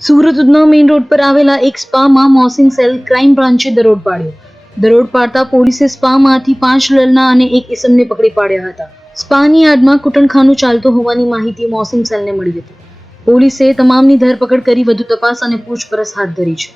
Surat Udhna main road પર આવેલા એક સ્પામાં મોર્સિંગ સેલ ક્રાઇમ બ્રાન્ચે દરોડ પાડ્યો. દરોડ પાડતા પોલીસે સ્પામાંથી 5 લલના અને એક ઇસમને પકડી પાડ્યા હતા. સ્પાની યાર્ડમાં કૂટણખાનું ચાલતું હોવાની માહિતી મોર્સિંગ સેલને મળી હતી. પોલીસે તમામની ધરપકડ કરી વધુ તપાસ અને પૂછપરછ હાથ ધરી છે.